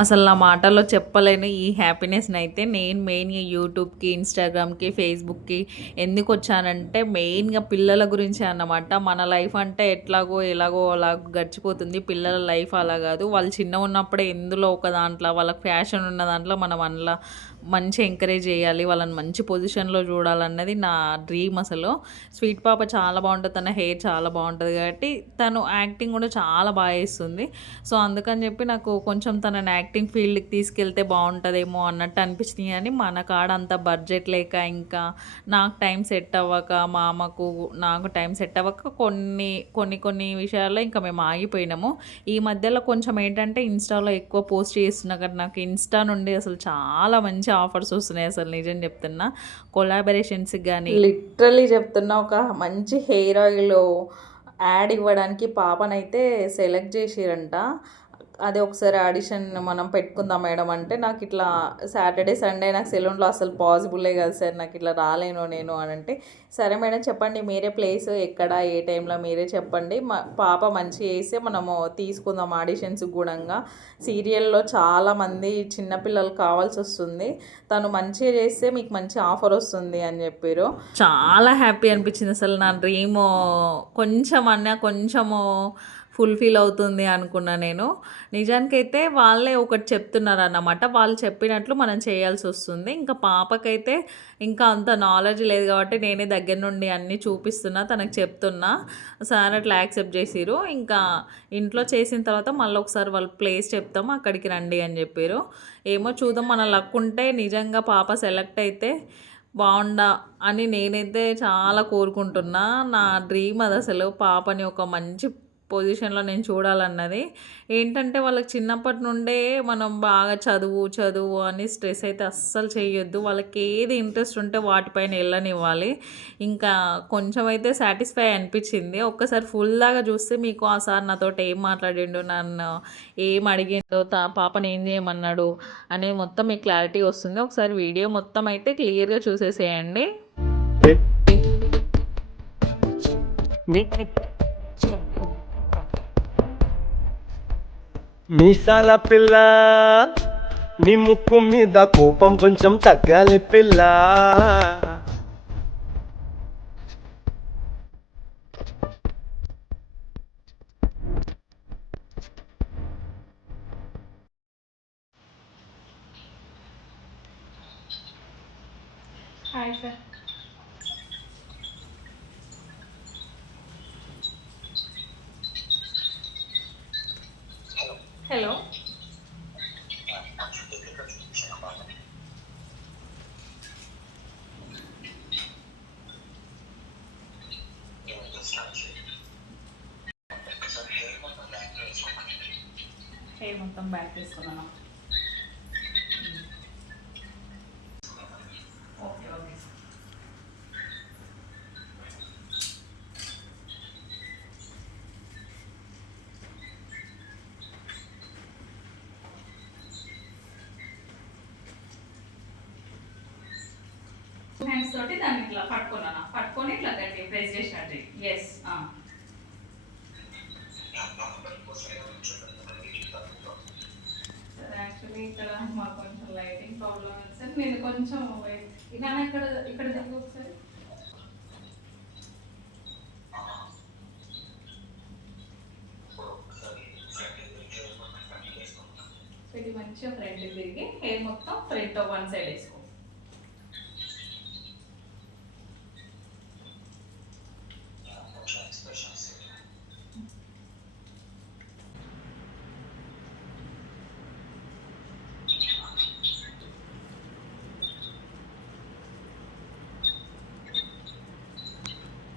అసలు నా మాటల్లో చెప్పలేను. ఈ హ్యాపీనెస్ని అయితే నేను మెయిన్గా యూట్యూబ్కి ఇన్స్టాగ్రామ్కి ఫేస్బుక్కి ఎందుకు వచ్చానంటే మెయిన్గా పిల్లల గురించి అన్నమాట. మన లైఫ్ అంటే ఎట్లాగో ఎలాగో అలా గడిచిపోతుంది. పిల్లల లైఫ్ అలా కాదు. వాళ్ళు చిన్న ఉన్నప్పుడే ఎందులో ఒక దాంట్లో వాళ్ళకి ఫ్యాషన్ ఉన్న దాంట్లో మనం అందులో మంచి ఎంకరేజ్ చేయాలి. వాళ్ళని మంచి పొజిషన్లో చూడాలన్నది నా డ్రీమ్ అసలు. స్వీట్ పాప చాలా బాగుంటుంది. తన హెయిర్ చాలా బాగుంటుంది కాబట్టి తను యాక్టింగ్ కూడా చాలా బాగా వేస్తుంది సో అందుకని చెప్పి నాకు కొంచెం తనని యాక్టింగ్ ఫీల్డ్కి తీసుకెళ్తే బాగుంటుందేమో అన్నట్టు అనిపించింది కానీ మన కాడ అంత బడ్జెట్ లేక ఇంకా నాకు టైం సెట్ అవ్వక మా అమ్మకు నాకు టైం సెట్ అవ్వక కొన్ని కొన్ని కొన్ని విషయాల్లో ఇంకా మేము ఆగిపోయినాము. ఈ మధ్యలో కొంచెం ఏంటంటే ఇన్స్టాలో ఎక్కువ పోస్ట్ చేస్తున్నా కానీ నాకు ఇన్స్టా నుండి అసలు చాలా మంచి ఆఫర్స్ వస్తున్నాయి అసలు నిజం చెప్తున్నా. కొలాబరేషన్స్కి కానీ లిటరలీ చెప్తున్నా ఒక మంచి హెయిర్ ఆయిల్ యాడ్ ఇవ్వడానికి పాపనైతే సెలెక్ట్ చేసిరంట. అదే ఒకసారి ఆడిషన్ మనం పెట్టుకుందాం మేడం అంటే నాకు ఇట్లా సాటర్డే సండే నాకు సెలూన్లో అసలు పాసిబులే కదా సార్ నాకు ఇట్లా రాలేను నేను అని అంటే సరే మేడం చెప్పండి మీరే ప్లేస్ ఎక్కడ ఏ టైంలో మీరే చెప్పండి. మా పాప మంచి చేస్తే మనము తీసుకుందాం ఆడిషన్స్ గుణంగా సీరియల్లో చాలామంది చిన్నపిల్లలు కావాల్సి వస్తుంది. తను మంచిగా చేస్తే మీకు మంచి ఆఫర్ వస్తుంది అని చెప్పారు. చాలా హ్యాపీ అనిపించింది అసలు నా డ్రీమ్. కొంచెం అన్నా కొంచెము ఫుల్ఫిల్ అవుతుంది అనుకున్నా నేను. నిజానికైతే వాళ్ళే ఒకటి చెప్తున్నారు అన్నమాట వాళ్ళు చెప్పినట్లు మనం చేయాల్సి వస్తుంది. ఇంకా పాపకైతే ఇంకా అంత నాలెడ్జ్ లేదు కాబట్టి నేనే దగ్గర నుండి అన్నీ చూపిస్తున్నా తనకు చెప్తున్నా. సార్ అట్లా యాక్సెప్ట్ చేసిరు ఇంకా ఇంట్లో చేసిన తర్వాత మళ్ళీ ఒకసారి వాళ్ళు ప్లేస్ చెప్తాం అక్కడికి రండి అని చెప్పారు ఏమో చూద్దాం మన లక్ ఉంటే నిజంగా పాప సెలెక్ట్ అయితే బాగుండా అని నేనైతే చాలా కోరుకుంటున్నా. నా డ్రీమ్ అది అసలు పాపని ఒక మంచి పొజిషన్లో నేను చూడాలన్నది. ఏంటంటే వాళ్ళకి చిన్నప్పటి నుండే మనం బాగా చదువు చదువు అని స్ట్రెస్ అయితే అస్సలు చేయొద్దు వాళ్ళకి ఏది ఇంట్రెస్ట్ ఉంటే వాటిపైన వెళ్ళనివ్వాలి. ఇంకా కొంచెం అయితే సాటిస్ఫై అనిపించింది. ఒక్కసారి ఫుల్ దాకా చూస్తే మీకు ఆ సార్ నాతో ఏం మాట్లాడిండు నన్ను ఏం అడిగిండో తా పాపని ఏం చేయమన్నాడు అనేది మొత్తం మీకు క్లారిటీ వస్తుంది. ఒకసారి వీడియో మొత్తం అయితే క్లియర్గా చూసేసేయండి. మీసాల పిల్ల నీ ముక్కు మీద కోపం కొంచెం తగ్గాలి పిల్ల హాయ్ సార్ హలో. హెయిర్ మొత్తం బ్యాక్ తీసుకున్నాను తోటి దాన్ని ఇట్లా పట్టుకున్నాను. పట్టుకొని ఇట్లా గట్టి ప్రెస్ చేసినట్టు. ఎస్ సార్ యాక్చువల్లీ ఇక్కడ మాకు కొంచెం లైటింగ్ ప్రాబ్లం ఉంది సార్ నేను కొంచెం ఇలా ఇక్కడ ఇక్కడ దిగు ఒకసారి. ఇది మంచిగా ఫ్రంట్ తిరిగి హెయిర్ మొత్తం ఫ్రంట్ వన్ సైడ్ వేసుకో.